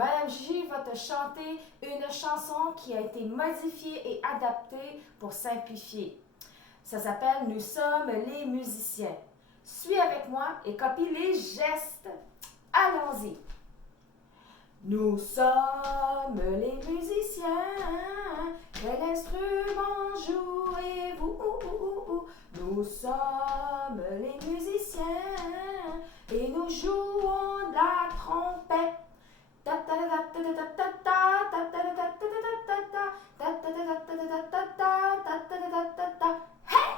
Madame J va te chanter une chanson qui a été modifiée et adaptée pour simplifier. Ça s'appelle Nous sommes les musiciens. Suis avec moi et copie les gestes. Allons-y. Nous sommes les musiciens. Quel instrument jouez-vous? Nous sommes les musiciens et nous jouons de la trompette. Hey!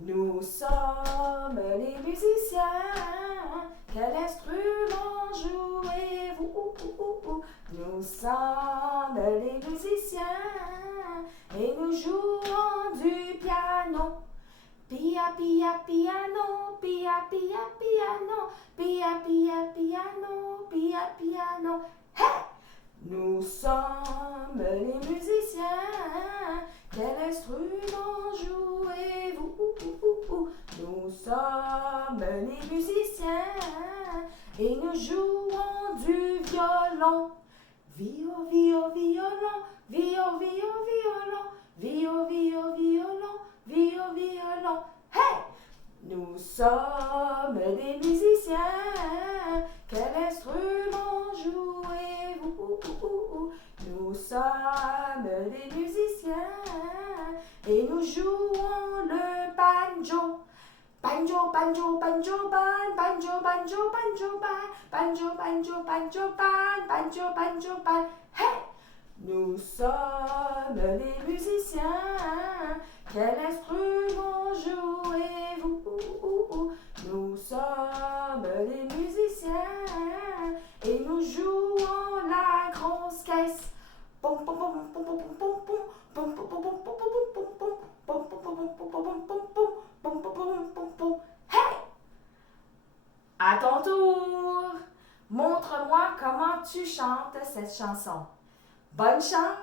Nous sommes les musiciens. Quel instrument jouez-vous? Nous sommes les musiciens et nous jouons du piano. Pia pia piano, pia pia piano, pia pia piano, pia piano. Hey! Nous sommes les musiciens. Quel instrument jouez-vous? Nous sommes les musiciens et nous jouons du violon. Vio, vio, violon, vio, vio, violon, vio, vio, violon, vio, violon. Hey! Nous sommes des musiciens. Quel instrument jouez-vous? Nous sommes des musiciens et nous jouons le banjo. Banjo, banjo, banjo, ban, banjo, banjo, banjo, ban, banjo, banjo, banjo, ban, banjo, banjo, ban. Hey! Nous sommes les musiciens. Quel instrument jouez-vous? Nous sommes les musiciens et nous jouons la grosse caisse. Pom pom pom pom pom pom pom pom pom pom pom pom pom pom pom pom. Hey! À ton tour! Montre-moi comment tu chantes cette chanson. Bonne chance!